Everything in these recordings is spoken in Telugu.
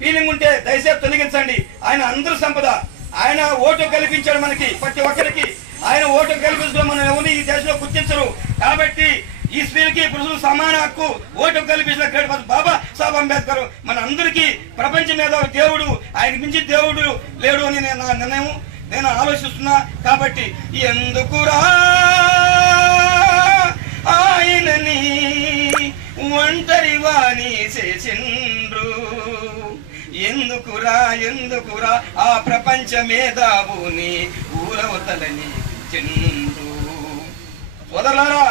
ఫీలింగ్ ఉంటే దయచేసి తొలగించండి. ఆయన అందరూ సంపద. ఆయన ఓటు కల్పించాడు మనకి ప్రతి ఒక్కరికి. ఆయన ఓటు కల్పించడం మనం ఎవరిని ఈ దేశంలో గుర్తించరు. కాబట్టి ఈ స్త్రీలకి పురుషులు సమాన హక్కు. ఓటు కల్పించిన గ్రేట్ బాబా సాహెబ్ అంబేద్కర్. మన అందరికీ ప్రపంచ మీద దేవుడు. ఆయన మించి దేవుడు లేడు అని నేను నా నిర్ణయం నేను ఆలోచిస్తున్నా. కాబట్టి ఎందుకురా ఆయనని ఒంటరి వాణి చేసిండ్రు. ఎందుకురా ఎందుకురా? ఆ ప్రపంచ మేధావుని ఊరవతలని చెండు. సోదరులారా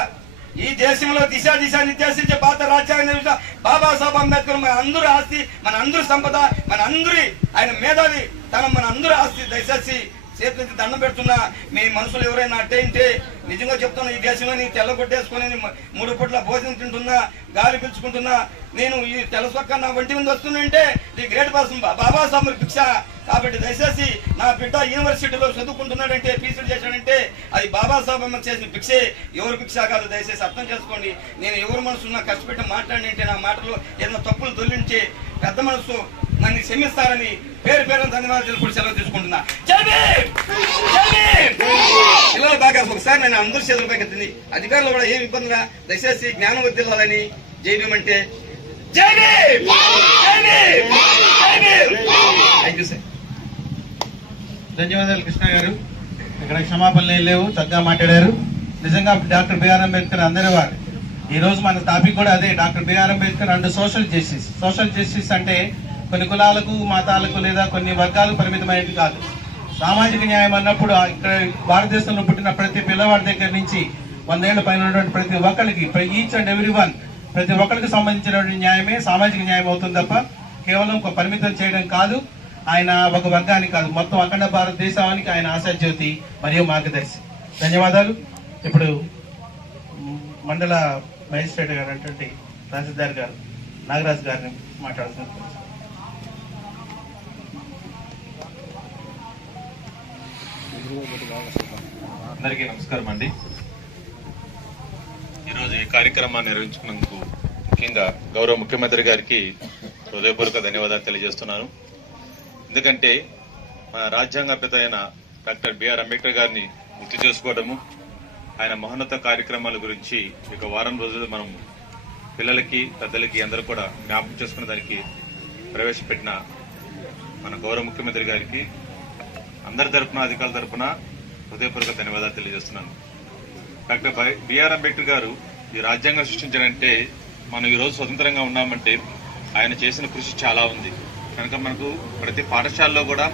ఈ దేశంలో దిశ దిశ నిర్దేశించే పాత రాజ్యాంగ బాబాసాహెబ్ అంబేద్కర్ మన అందరి ఆస్తి మన అందరి సంపద మన అందరి ఆయన మేధావి తన మన అందరి ఆస్తి దయచేసి చేతులకి దండం పెడుతున్నా మీ మనుషులు ఎవరైనా అట్టే ఉంటే నిజంగా చెప్తున్నా ఈ దేశంలో నీ తెల్ల కొట్టేసుకుని మూడు పూట్ల భోజనం తింటున్నా గాలి పీల్చుకుంటున్నా నేను ఈ తెల్ల సొక్క నా వంటి మీద వస్తుందంటే ఈ గ్రేట్ పర్సన్ బాబాసాహెబ్ భిక్ష. కాబట్టి దయచేసి నా బిడ్డ యూనివర్సిటీలో చదువుకుంటున్నాడంటే పీసీడీ చేశాడంటే అది బాబాసాహెబ్ అమ్మ చేసిన భిక్షే. ఎవరు భిక్ష కాదు దయచేసి అర్థం చేసుకోండి. నేను ఎవరు మనసున్నా కష్టపెట్టి మాట్లాడినంటే నా మాటలో ఏదైనా తప్పులు దొల్లించే పెద్ద మనసు నన్ను క్షమిస్తారని పేరు పేరు ధన్యవాదాలు తెలుపుకుంటూ సెలవు తీసుకుంటున్నా. జై బాగా ఒకసారి నేను అందరి చేతులపై ఎత్తింది. అధికారులు కూడా ఏమి ఇబ్బందిగా దయచేసి జ్ఞానం వర్దిల్లాలని జై అంటే జై భీమ్! థ్యాంక్ యూ సార్ ధన్యవాదాలు కృష్ణ గారు. ఇక్కడ క్షమాపణలు ఏం లేవు. చక్కగా మాట్లాడారు. నిజంగా డాక్టర్ బిఆర్ అంబేద్కర్ అందరి వారు. ఈ రోజు మన టాపిక్ కూడా అదే. Doctor B R Ambedkar and social justice. Social justice అంటే కొన్ని కులాలకు మతాలకు లేదా కొన్ని వర్గాలకు పరిమితమైనది కాదు. సామాజిక న్యాయం అన్నప్పుడు ఇక్కడ భారతదేశంలో పుట్టిన ప్రతి పిల్లవాడి దగ్గర నుంచి వందేళ్ళ పైన ఉన్నటువంటి ప్రతి ఒక్కరికి ఈచ్ అండ్ ఎవ్రీ వన్ ప్రతి ఒక్కరికి సంబంధించినటువంటి న్యాయమే సామాజిక న్యాయం అవుతుంది తప్ప కేవలం ఒక పరిమితం చేయడం కాదు. ఆయన ఒక వర్గానికి కాదు మొత్తం అఖండ భారతదేశానికి ఆయన ఆశాజ్యోతి మరియు మార్గదర్శి. ధన్యవాదాలు. ఇప్పుడు మండల మేజిస్ట్రేట్ గారు అంటే తహసీల్దార్ గారు నాగరాజు గారిని మాట్లాడుతున్నారు. అందరికీ నమస్కారం అండి. ఈరోజు ఈ కార్యక్రమాన్ని నిర్వహించుకున్నందుకు ముఖ్యంగా గౌరవ ముఖ్యమంత్రి గారికి హృదయపూర్వక ధన్యవాదాలు తెలియజేస్తున్నాను. ఎందుకంటే మన రాజ్యాంగ పిత అయిన డాక్టర్ బిఆర్ అంబేద్కర్ గారిని గుర్తు చేసుకోవడము ఆయన మహోన్నత కార్యక్రమాల గురించి ఇక వారం రోజులు మనం పిల్లలకి పెద్దలకి అందరూ కూడా జ్ఞాపకం చేసుకునే దానికి ప్రవేశపెట్టిన మన గౌరవ ముఖ్యమంత్రి గారికి అందరి తరఫున అధికారుల తరపున హృదయపూర్వక ధన్యవాదాలు తెలియజేస్తున్నాను. డాక్టర్ బిఆర్ అంబేద్కర్ గారు ఈ రాజ్యాంగం సృష్టించారంటే మనం ఈరోజు స్వతంత్రంగా ఉన్నామంటే ఆయన చేసిన కృషి చాలా ఉంది. కనుక మనకు ప్రతి పాఠశాలలో కూడా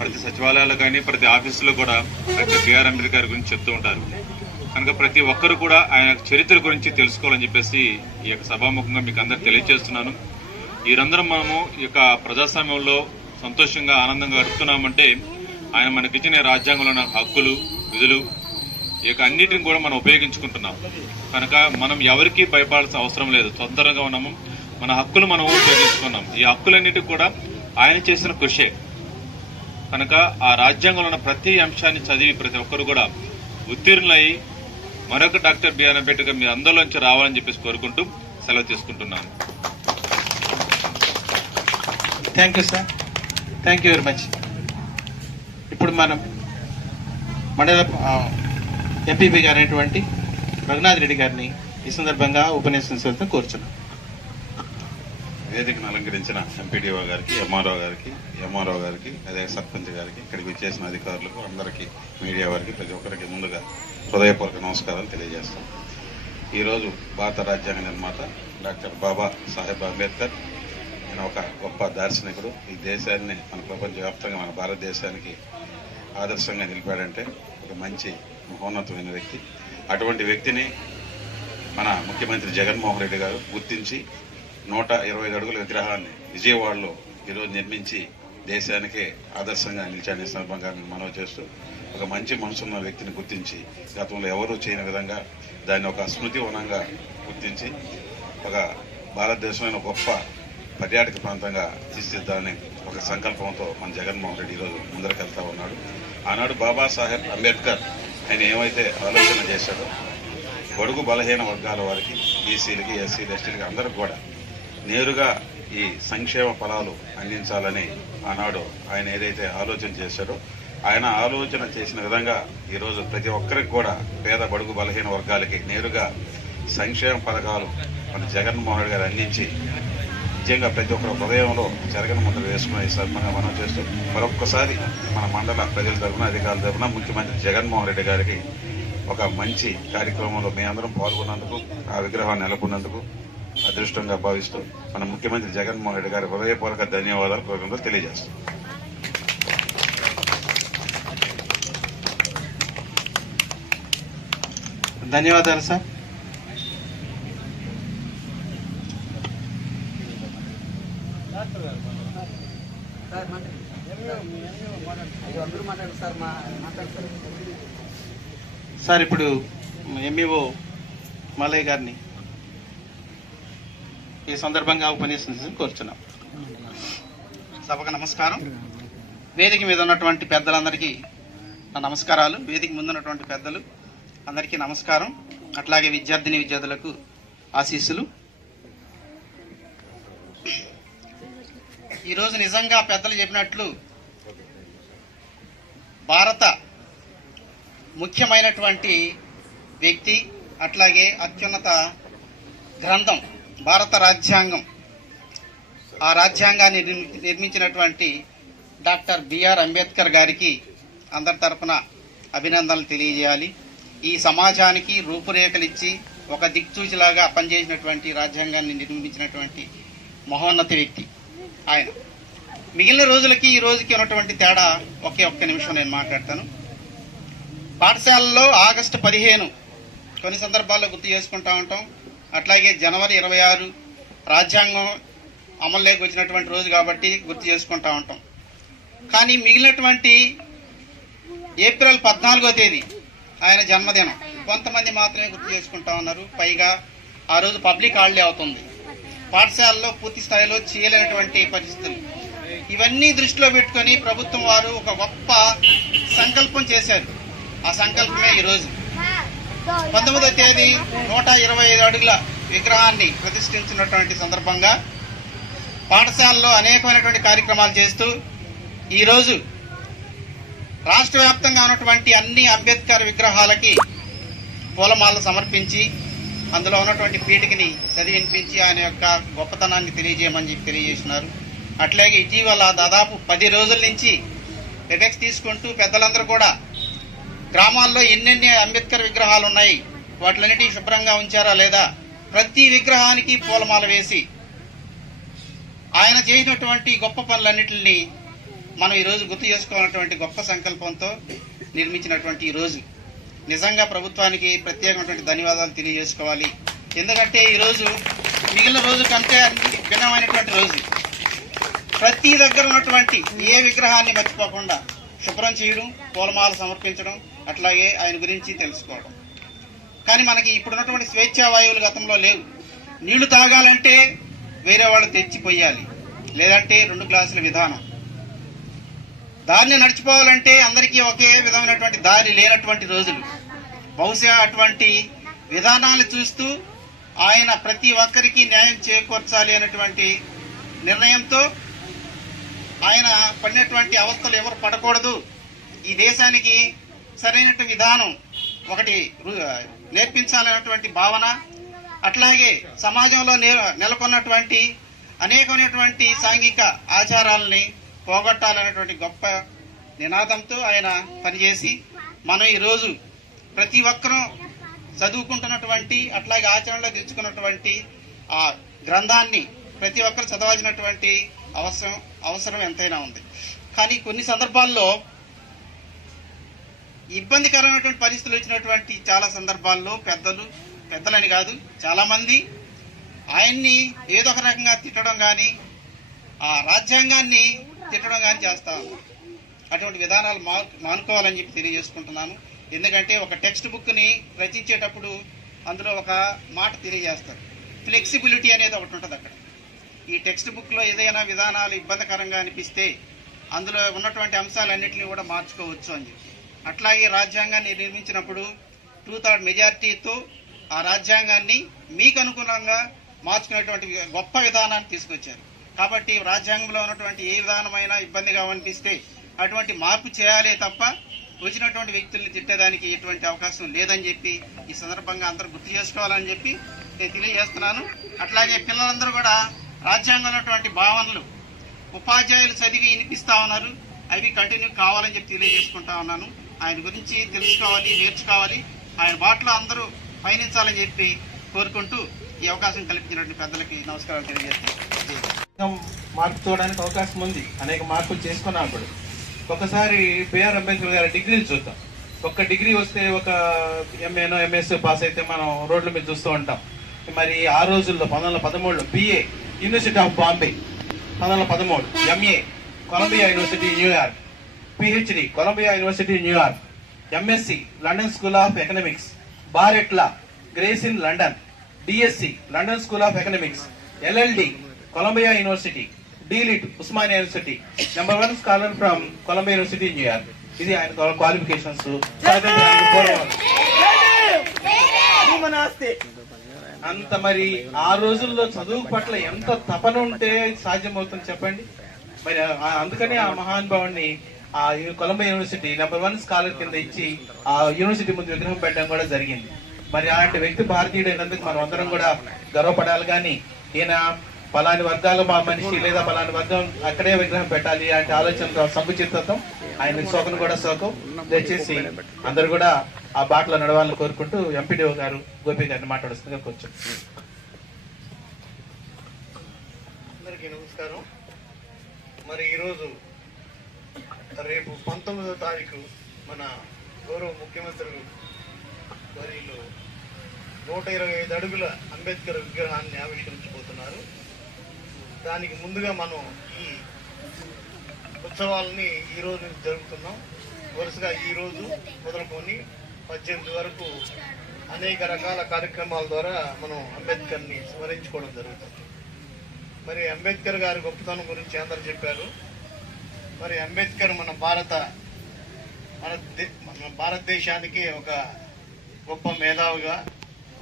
ప్రతి సచివాలయాల్లో కానీ ప్రతి ఆఫీసులో కూడా డాక్టర్ బిఆర్ అంబేద్కర్ గారి గురించి చెప్తూ ఉంటారు. కనుక ప్రతి ఒక్కరు కూడా ఆయన చరిత్ర గురించి తెలుసుకోవాలని చెప్పేసి ఈ యొక్క సభాముఖంగా మీకు అందరు తెలియజేస్తున్నాను. ఈరందరం మనము ఈ యొక్క ప్రజాస్వామ్యంలో సంతోషంగా ఆనందంగా గడుపుతున్నామంటే ఆయన మనకిచ్చిన రాజ్యాంగంలో ఉన్న హక్కులు విధులు ఈ యొక్క అన్నిటిని కూడా మనం ఉపయోగించుకుంటున్నాం. కనుక మనం ఎవరికి భయపడాల్సిన అవసరం లేదు. తొందరగా ఉన్నాము. మన హక్కులు మనం ఉపయోగించుకున్నాం. ఈ హక్కులన్నిటికి కూడా ఆయన చేసిన కృషే. కనుక ఆ రాజ్యాంగంలో ఉన్న ప్రతి అంశాన్ని చదివి ప్రతి ఒక్కరు కూడా ఉత్తీర్ణులయ్యి మరొక డాక్టర్ బిఆర్ అంబేద్కర్ మీ అందరిలోంచి రావాలని చెప్పేసి కోరుకుంటూ సెలవు తీసుకుంటున్నాను. Thank you sir thank you very much ఇప్పుడు మనం మండల ఎంపీపీ గారైనటువంటి రఘునాథ్ రెడ్డి గారిని ఈ సందర్భంగా ఉపన్యాసం కోరుచున్నాం. వేదికను అలంకరించిన ఎంపీడీఓ గారికి ఎంఆర్ఓ గారికి ఎంఆర్ఓ గారికి అదే సర్పంచ్ గారికి ఇక్కడికి వచ్చేసిన అధికారులకు అందరికీ మీడియా వారికి ప్రతి ఒక్కరికి ముందుగా హృదయపూర్వక నమస్కారాలు తెలియజేస్తాం. ఈరోజు భారత రాజ్యాంగ నిర్మాత డాక్టర్ బాబా సాహెబ్ అంబేద్కర్ ఆయన ఒక గొప్ప దార్శనికుడు. ఈ దేశాన్ని మన ప్రపంచవ్యాప్తంగా మన భారతదేశానికి ఆదర్శంగా నిలిపాడంటే ఒక మంచి మహోన్నతమైన వ్యక్తి. అటువంటి వ్యక్తిని మన ముఖ్యమంత్రి జగన్మోహన్ రెడ్డి గారు గుర్తించి నూట ఇరవై అడుగుల విగ్రహాన్ని విజయవాడలో ఈరోజు నిర్మించి దేశానికే ఆదర్శంగా నిలిచాడని సందర్భంగా నేను మనవి చేస్తూ ఒక మంచి మనసున్న వ్యక్తిని గుర్తించి గతంలో ఎవరూ చేయని విధంగా దాన్ని ఒక స్మృతి వనంగా గుర్తించి ఒక భారతదేశమైన గొప్ప పర్యాటక ప్రాంతంగా తీర్చిద్దామని ఒక సంకల్పంతో మన జగన్మోహన్ రెడ్డి ఈరోజు ముందరకెళ్తా ఉన్నాడు. ఆనాడు బాబాసాహెబ్ అంబేద్కర్ ఆయన ఏమైతే ఆలోచన చేశాడో బడుగు బలహీన వర్గాల వారికి బీసీలకి ఎస్సీలు ఎస్టీలకి అందరికి కూడా నేరుగా ఈ సంక్షేమ ఫలాలు అందించాలని ఆనాడు ఆయన ఏదైతే ఆలోచన చేశాడో ఆయన ఆలోచన చేసిన విధంగా ఈరోజు ప్రతి ఒక్కరికి కూడా పేద బడుగు బలహీన వర్గాలకి నేరుగా సంక్షేమ పథకాలు మన జగన్మోహన్ రెడ్డి గారు అందించి నిజంగా ప్రతి ఒక్కరు హృదయంలో జరగని ముందు వేసుకునే సందర్భంగా మనం చేస్తూ మరొక్కసారి మన మండల ప్రజల తరఫున అధికారుల తరఫున ముఖ్యమంత్రి జగన్మోహన్ రెడ్డి గారికి ఒక మంచి కార్యక్రమంలో మీ అందరం పాల్గొన్నందుకు ఆ విగ్రహాన్ని నెలకొన్నందుకు అదృష్టంగా భావిస్తూ మన ముఖ్యమంత్రి జగన్మోహన్ రెడ్డి గారి హృదయపూర్వక ధన్యవాదాలు పూర్వకంగా తెలియజేస్తాం ధన్యవాదాలు సార్. సార్ ఇప్పుడు ఎంఈఓ మల్లయ్య గారిని ఈ సందర్భంగా ఉపన్యాసం కోరుచున్నాం. సభకు నమస్కారం. వేదిక మీద ఉన్నటువంటి పెద్దలందరికీ నా నమస్కారాలు. వేదిక ముందు ఉన్నటువంటి పెద్దలు అందరికీ నమస్కారం. అట్లాగే విద్యార్థిని విద్యార్థులకు ఆశీస్సులు. ఈరోజు నిజంగా పెద్దలు చెప్పినట్లు భారత ముఖ్యమైనటువంటి వ్యక్తి అట్లాగే అత్యున్నత గ్రంథం భారత రాజ్యాంగం. ఆ రాజ్యాంగాన్ని నిర్మించినటువంటి డాక్టర్ బిఆర్ అంబేద్కర్ గారికి అందరి తరఫున అభినందనలు తెలియజేయాలి. ఈ సమాజానికి రూపురేఖలిచ్చి ఒక దిక్చూచిలాగా పనిచేసినటువంటి రాజ్యాంగాన్ని నిర్మించినటువంటి మహోన్నత వ్యక్తి. ఆయన. మిగిలిన రోజులకి ఈ రోజుకి ఉన్నటువంటి తేడా ఒకే ఒక్క నిమిషం నేను మాట్లాడతాను. పాఠశాలలో ఆగస్టు పదిహేను కొన్ని సందర్భాల్లో గుర్తు చేసుకుంటా ఉంటాం. అట్లాగే జనవరి ఇరవై ఆరు రాజ్యాంగం అమల్లోకి వచ్చినటువంటి రోజు కాబట్టి గుర్తు చేసుకుంటా ఉంటాం. కానీ మిగిలినటువంటి ఏప్రిల్ పద్నాలుగో తేదీ ఆయన జన్మదినం. కొంతమంది మాత్రమే గుర్తు చేసుకుంటా ఉన్నారు. పైగా ఆ రోజు పబ్లిక్ హాలిడే అవుతుంది. పాఠశాలలో పూర్తి స్థాయిలో చేయలేనటువంటి పరిస్థితులు. ఇవన్నీ దృష్టిలో పెట్టుకొని ప్రభుత్వం వారు ఒక గొప్ప సంకల్పం చేశారు. ఆ సంకల్పమే ఈరోజు. పంతొమ్మిదో తేదీ నూట ఇరవై ఐదు అడుగుల విగ్రహాన్ని ప్రతిష్ఠించినటువంటి సందర్భంగా పాఠశాలలో అనేకమైనటువంటి కార్యక్రమాలు చేస్తూ ఈరోజు రాష్ట్ర వ్యాప్తంగా ఉన్నటువంటి అన్ని అంబేద్కర్ విగ్రహాలకి పూలమాలలు సమర్పించి అందులో ఉన్నటువంటి పీఠికని చదివినిపించి ఆయన యొక్క గొప్పతనాన్ని తెలియజేయమని చెప్పి తెలియజేసినారు అట్లాగే ఇటీవల దాదాపు పది రోజుల నుంచి ఎటెక్స్ తీసుకుంటూ పెద్దలందరూ కూడా గ్రామాల్లో ఎన్నెన్ని అంబేద్కర్ విగ్రహాలు ఉన్నాయి వాటిలన్నిటి శుభ్రంగా ఉంచారా లేదా ప్రతి విగ్రహానికి పూలమాల వేసి ఆయన చేసినటువంటి గొప్ప పనులన్నిటిని మనం ఈరోజు గుర్తు చేసుకోవాలన్నటువంటి గొప్ప సంకల్పంతో నిర్మించినటువంటి ఈ రోజు. నిజంగా ప్రభుత్వానికి ప్రత్యేకమైనటువంటి ధన్యవాదాలు తెలియజేసుకోవాలి. ఎందుకంటే ఈరోజు మిగిలిన రోజు కంటే భిన్నమైనటువంటి రోజు. ప్రతి దగ్గర ఉన్నటువంటి ఏ విగ్రహాన్ని మర్చిపోకుండా శుభ్రం చేయడం పూలమాల సమర్పించడం అట్లాగే ఆయన గురించి తెలుసుకోవడం. కానీ మనకి ఇప్పుడున్నటువంటి స్వేచ్ఛా వాయువులు గతంలో లేవు. నీళ్ళు తాగాలంటే వేరే వాళ్ళు తెచ్చిపోయాలి. లేదంటే రెండు గ్లాసుల విధానం. దారిని నడిచిపోవాలంటే అందరికీ ఒకే విధమైనటువంటి దారి లేనటువంటి రోజులు. బహుశా అటువంటి విధానాలు చూస్తూ ఆయన ప్రతి ఒక్కరికి న్యాయం చేకూర్చాలి అనేటువంటి నిర్ణయంతో ఆయన పడినటువంటి అవస్థలు ఎవరు పడకూడదు. ఈ దేశానికి సరైనటువంటి విధానం ఒకటి నేర్పించాలనేటువంటి భావన అట్లాగే సమాజంలో నెలకొన్నటువంటి అనేకమైనటువంటి సాంఘిక ఆచారాలని పోగొట్టాలనేటువంటి గొప్ప నినాదంతో ఆయన పనిచేసి మనం ఈరోజు ప్రతి ఒక్కరూ చదువుకుంటున్నటువంటి అట్లాగే ఆచరణలో తెచ్చుకున్నటువంటి ఆ గ్రంథాన్ని ప్రతి ఒక్కరు చదవాల్సినటువంటి అవసరం అవసరం ఎంతైనా ఉంది. కానీ కొన్ని సందర్భాల్లో ఇబ్బందికరమైనటువంటి పరిస్థితులు వచ్చినటువంటి చాలా సందర్భాల్లో పెద్దలు పెద్దలని కాదు చాలామంది ఆయన్ని ఏదో ఒక రకంగా తిట్టడం కానీ ఆ రాజ్యాంగాన్ని తిట్టడం కానీ చేస్తా ఉన్నారు. అటువంటి విధానాలు మా మానుకోవాలని చెప్పి తెలియజేసుకుంటున్నాను. ఎందుకంటే ఒక టెక్స్ట్ బుక్ని రచించేటప్పుడు అందులో ఒక మాట తెలియజేస్తారు. ఫ్లెక్సిబిలిటీ అనేది ఒకటి ఉంటుంది అక్కడ. ఈ టెక్స్ట్ బుక్లో ఏదైనా విధానాలు ఇబ్బందికరంగా అనిపిస్తే అందులో ఉన్నటువంటి అంశాలన్నింటినీ కూడా మార్చుకోవచ్చు అని చెప్పి. అట్లాగే రాజ్యాంగాన్ని నిర్మించినప్పుడు టూ థర్డ్ మెజార్టీతో ఆ రాజ్యాంగాన్ని మీకు అనుగుణంగా మార్చుకునేటువంటి గొప్ప విధానాన్ని తీసుకొచ్చారు. కాబట్టి రాజ్యాంగంలో ఉన్నటువంటి ఏ విధానమైన ఇబ్బందిగా అనిపిస్తే అటువంటి మార్పు చేయాలే తప్ప వచ్చినటువంటి వ్యక్తుల్ని తిట్టడానికి ఎటువంటి అవకాశం లేదని చెప్పి ఈ సందర్భంగా అందరూ గుర్తు చేసుకోవాలని చెప్పి నేను తెలియజేస్తున్నాను. అట్లాగే పిల్లలందరూ కూడా రాజ్యాంగంలో ఉన్నటువంటి భావనలు ఉపాధ్యాయులు చదివి వినిపిస్తా ఉన్నారు. అవి కంటిన్యూ కావాలని చెప్పి తెలియజేసుకుంటా ఉన్నాను. ఆయన గురించి తెలుసుకోవాలి నేర్చుకోవాలి. ఆయన బాటలో అందరూ పయనించాలని చెప్పి కోరుకుంటూ ఈ అవకాశం కల్పించినటువంటి పెద్దలకి నమస్కారాలు తెలియజేస్తాను మార్పు చూడడానికి అవకాశం ఉంది. అనేక మార్పులు చేసుకున్నాం అప్పుడు ఒకసారి బిఆర్ అంబేద్కర్ గారి డిగ్రీలు చూద్దాం. ఒక్క డిగ్రీ వస్తే ఒక ఎంఏనో ఎంఎస్ పాస్ అయితే మనం రోడ్ల మీద చూస్తూ ఉంటాం. మరి ఆ రోజుల్లో పంతొమ్మిది వందల పదమూడులో బిఏ యూనివర్సిటీ ఆఫ్ బాంబే పంతొమ్మిది వందల పదమూడు MA Columbia University New York PhD Columbia University New York MSc London School of Economics bar at law Gray's Inn London DSc London School of Economics LLD Columbia University delete Osmania university. Number one scholar from Colombia University New York ఇది ఆయన క్వాలిఫికేషన్స్ అంత మరి ఆ రోజుల్లో చదువు పట్ల ఎంత తపన ఉంటే సాధ్యమవుతుంది చెప్పండి? మరి అందుకని ఆ మహానుభావుని ఆ Columbia University number one scholar కింద ఇచ్చి ఆ యూనివర్సిటీ ముందు విగ్రహం పెట్టడం కూడా జరిగింది. మరి అలాంటి వ్యక్తి భారతీయుడైనందుకు మనం అందరం కూడా గర్వపడాలి. కానీ ఈయన పలాని వర్గాలు మా మనిషి లేదా పలాని వర్గం అక్కడే విగ్రహం పెట్టాలి అంటే ఆలోచన సంకుచితత్వం ఆయన శోకను కూడా శోకం. దయచేసి అందరు కూడా ఆ బాటలో నడవాలని కోరుకుంటూ ఎంపీడీఓ గారు గోపి గారిని మాట్లాడుతుంది కొంచెం అందరికీ నమస్కారం. మరి ఈరోజు రేపు పంతొమ్మిదో తారీఖు మన గౌరవ ముఖ్యమంత్రి వర్యులు నూట ఇరవై ఐదు అడుగుల అంబేద్కర్ విగ్రహాన్ని ఆవిష్కరించబోతున్నారు. దానికి ముందుగా మనం ఈ ఉత్సవాలని ఈరోజు జరుపుతున్నాం. వరుసగా ఈరోజు మొదలుకొని పద్దెనిమిది వరకు అనేక రకాల కార్యక్రమాల ద్వారా మనం అంబేద్కర్ని స్మరించుకోవడం జరుగుతుంది. మరి అంబేద్కర్ గారి గొప్పతనం గురించి అందరు చెప్పారు. మరి అంబేద్కర్ మన భారత మన దే- మన భారతదేశానికి ఒక గొప్ప మేధావిగా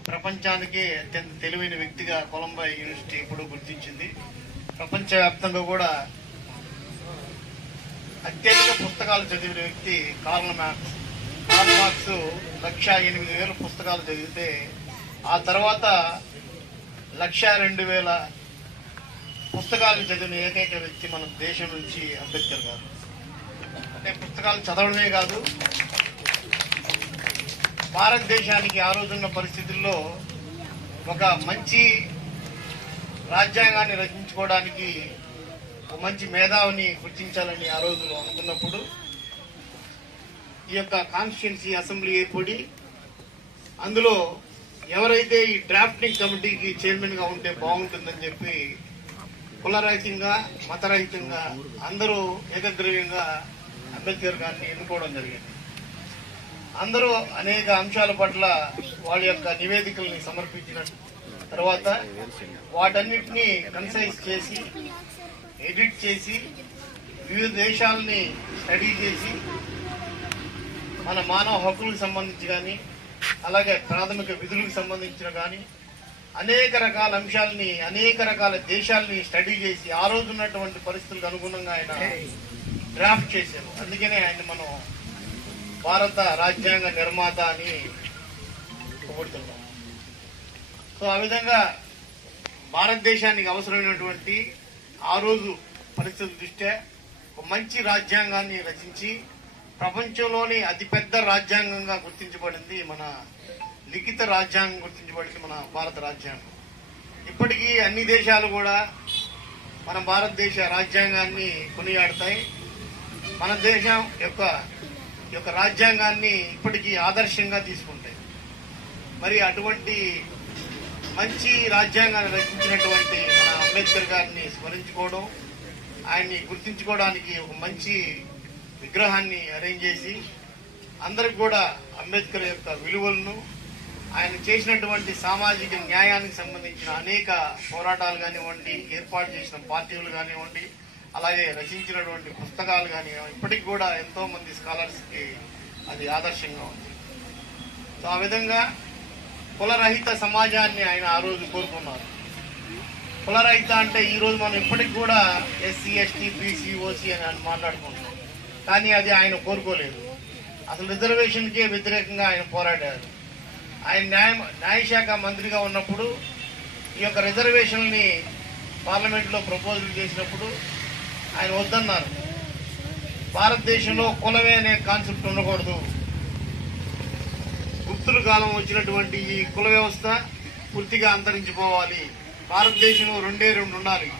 ప్రపంచానికి అత్యంత తెలివైన వ్యక్తిగా కొలంబో యూనివర్సిటీ ఇప్పుడు గుర్తించింది. ప్రపంచవ్యాప్తంగా కూడా అత్యధిక పుస్తకాలు చదివిన వ్యక్తి కార్ల మార్క్స్. కార్ల్ మార్క్స్ లక్ష ఎనిమిది వేల పుస్తకాలు చదివితే ఆ తర్వాత లక్ష రెండు వేల పుస్తకాలు చదివిన ఏకైక వ్యక్తి మన దేశం నుంచి అంబేద్కర్ గారు. అంటే పుస్తకాలు చదవడమే కాదు భారతదేశానికి ఆ రోజున్న పరిస్థితుల్లో ఒక మంచి రాజ్యాంగాన్ని రచించుకోవడానికి ఒక మంచి మేధావిని గుర్తించాలని ఆ రోజులు అనుకున్నప్పుడు ఈ యొక్క కాన్స్టిట్యున్సీ అసెంబ్లీ ఏర్పడి అందులో ఎవరైతే ఈ డ్రాఫ్టింగ్ కమిటీకి చైర్మన్గా ఉంటే బాగుంటుందని చెప్పి కులరహితంగా మతరహితంగా అందరూ ఏకగ్రీవంగా అంబేద్కర్ గారిని ఎన్నుకోవడం జరిగింది. అందరూ అనేక అంశాల పట్ల వాళ్ళ యొక్క నివేదికల్ని సమర్పించినట్టు తర్వాత వాటన్నిటినీ కన్సైజ్ చేసి ఎడిట్ చేసి వివిధ దేశాలని స్టడీ చేసి మన మానవ హక్కులకు సంబంధించి కానీ అలాగే ప్రాథమిక విధులకు సంబంధించిన కానీ అనేక రకాల అంశాలని అనేక రకాల దేశాలని స్టడీ చేసి ఆ రోజు ఉన్నటువంటి పరిస్థితులకు అనుగుణంగా ఆయన డ్రాఫ్ట్ చేశారు. అందుకనే ఆయన మనం భారత రాజ్యాంగ నిర్మాత అని పొగుడుతున్నాం. సో ఆ విధంగా భారతదేశానికి అవసరమైనటువంటి ఆ రోజు పరిస్థితుల దృష్ట్యా ఒక మంచి రాజ్యాంగాన్ని రచించి ప్రపంచంలోని అతిపెద్ద రాజ్యాంగంగా గుర్తించబడింది మన లిఖిత రాజ్యాంగం గుర్తించబడింది మన భారత రాజ్యాంగం. ఇప్పటికీ అన్ని దేశాలు కూడా మన భారతదేశ రాజ్యాంగాన్ని కొనియాడతాయి. మన దేశం యొక్క యొక్క రాజ్యాంగాన్ని ఇప్పటికీ ఆదర్శంగా తీసుకుంటాయి. మరి అటువంటి మంచి రాజ్యాంగాన్ని రచించినటువంటి మన అంబేద్కర్ గారిని స్మరించుకోవడం ఆయన్ని గుర్తించుకోవడానికి ఒక మంచి విగ్రహాన్ని అరేంజ్ చేసి అందరికి కూడా అంబేద్కర్ యొక్క విలువలను ఆయన చేసినటువంటి సామాజిక న్యాయానికి సంబంధించిన అనేక పోరాటాలు కానివ్వండి ఏర్పాటు చేసిన పార్టీలు కానివ్వండి అలాగే రచించినటువంటి పుస్తకాలు కానివ్వండి ఇప్పటికి కూడా ఎంతోమంది స్కాలర్స్కి అది ఆదర్శంగా ఉంది. సో ఆ విధంగా కులరహిత సమాజాన్ని ఆయన ఆ రోజు కోరుకున్నారు. కులరహిత అంటే ఈరోజు మనం ఇప్పటికి కూడా ఎస్సీ ఎస్టీ బీసీ ఓసీ అని అని మాట్లాడుకుంటున్నాం. కానీ అది ఆయన కోరుకోలేదు. అసలు రిజర్వేషన్కే వ్యతిరేకంగా ఆయన పోరాడారు. ఆయన న్యాయ న్యాయశాఖ మంత్రిగా ఉన్నప్పుడు ఈ యొక్క రిజర్వేషన్ని పార్లమెంట్లో ప్రపోజల్ చేసినప్పుడు ఆయన వద్దన్నారు. భారతదేశంలో కులమే అనే కాన్సెప్ట్ ఉండకూడదు. గుప్తుల కాలం వచ్చినటువంటి ఈ కుల వ్యవస్థ పూర్తిగా అంతరించిపోవాలి. భారతదేశంలో రెండే రెండు ఉండాలి.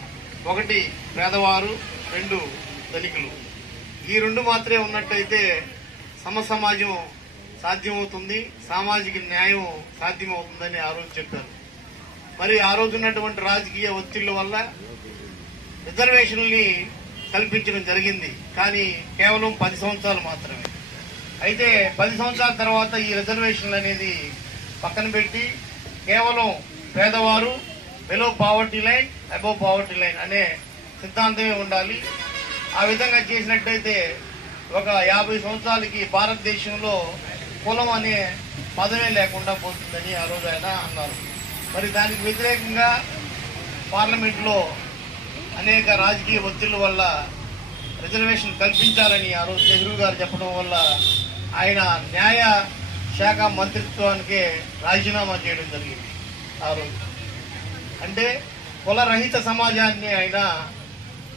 ఒకటి పేదవారు రెండు ధనికులు. ఈ రెండు మాత్రమే ఉన్నట్టయితే సమ సమాజం సాధ్యమవుతుంది. సామాజిక న్యాయం సాధ్యమవుతుందని ఆ రోజు చెప్పారు. మరి ఆ రోజు ఉన్నటువంటి రాజకీయ ఒత్తిళ్ళ వల్ల రిజర్వేషన్లని కల్పించడం జరిగింది. కానీ కేవలం పది సంవత్సరాలు మాత్రమే. అయితే పది సంవత్సరాల తర్వాత ఈ రిజర్వేషన్లు అనేది పక్కన పెట్టి కేవలం పేదవారు below poverty line above poverty line అనే సిద్ధాంతమే ఉండాలి. ఆ విధంగా చేసినట్టయితే ఒక యాభై సంవత్సరాలకి భారతదేశంలో కులం అనే పదమే లేకుండా పోతుందని ఆ రోజు ఆయన అన్నారు. మరి దానికి వ్యతిరేకంగా పార్లమెంట్లో అనేక రాజకీయ ఒత్తిళ్ళ వల్ల రిజర్వేషన్ కల్పించాలని ఆ రోజు నెహ్రూ గారు చెప్పడం వల్ల ఆయన న్యాయ శాఖ మంత్రిత్వానికే రాజీనామా చేయడం జరిగింది ఆ రోజు. అంటే కులరహిత సమాజాన్ని ఆయన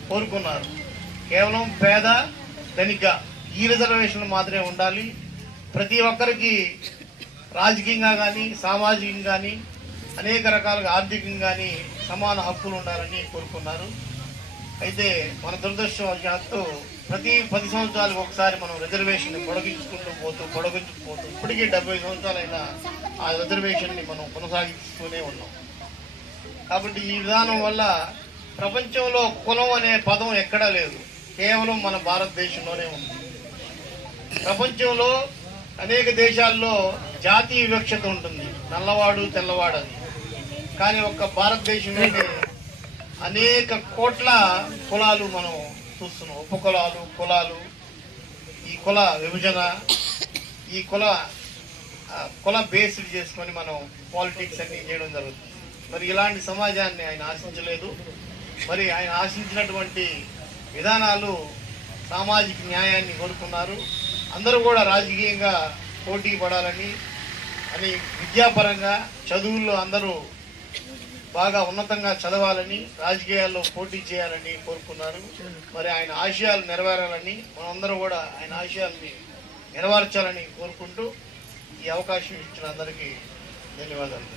కోరుకున్నారు. కేవలం పేద ధనిక ఈ రిజర్వేషన్లు మాత్రమే ఉండాలి. ప్రతి ఒక్కరికి రాజకీయంగా కానీ సామాజికంగా కానీ అనేక రకాలుగా ఆర్థికంగా కానీ సమాన హక్కులు ఉండాలని కోరుకున్నారు. అయితే మన దురదృష్టవశాత్తు ప్రతి పది సంవత్సరాలకు ఒకసారి మనం రిజర్వేషన్ పొడగించుకుంటూ పోతూ పొడగించుకుపోతూ ఇప్పటికీ డెబ్బై సంవత్సరాలైనా ఆ రిజర్వేషన్ని మనం కొనసాగిస్తూనే ఉన్నాం. కాబట్టి ఈ విధానం వల్ల ప్రపంచంలో కులం అనే పదం ఎక్కడా లేదు. కేవలం మన భారతదేశంలోనే ఉంది. ప్రపంచంలో అనేక దేశాల్లో జాతీయ వివక్షత ఉంటుంది. నల్లవాడు తెల్లవాడు అని. కానీ ఒక్క భారతదేశంలోనే అనేక కోట్ల కులాలు మనం చూస్తున్నాం. ఉపకులాలు కులాలు. ఈ కుల విభజన ఈ కుల కుల బేస్డ్ చేసుకొని మనం పాలిటిక్స్ అన్ని చేయడం జరుగుతుంది. మరి ఇలాంటి సమాజాన్ని ఆయన ఆశించలేదు. మరి ఆయన ఆశించినటువంటి విధానాలు సామాజిక న్యాయాన్ని కోరుకున్నారు. అందరూ కూడా రాజకీయంగా పోటీ పడాలని అని విద్యాపరంగా చదువుల్లో అందరూ బాగా ఉన్నతంగా చదవాలని రాజకీయాల్లో పోటీ చేయాలని కోరుకున్నారు. మరి ఆయన ఆశయాలు నెరవేరాలని మనందరూ కూడా ఆయన ఆశయాల్ని నెరవేర్చాలని కోరుకుంటూ ఈ అవకాశం ఇచ్చిన అందరికీ ధన్యవాదాలు.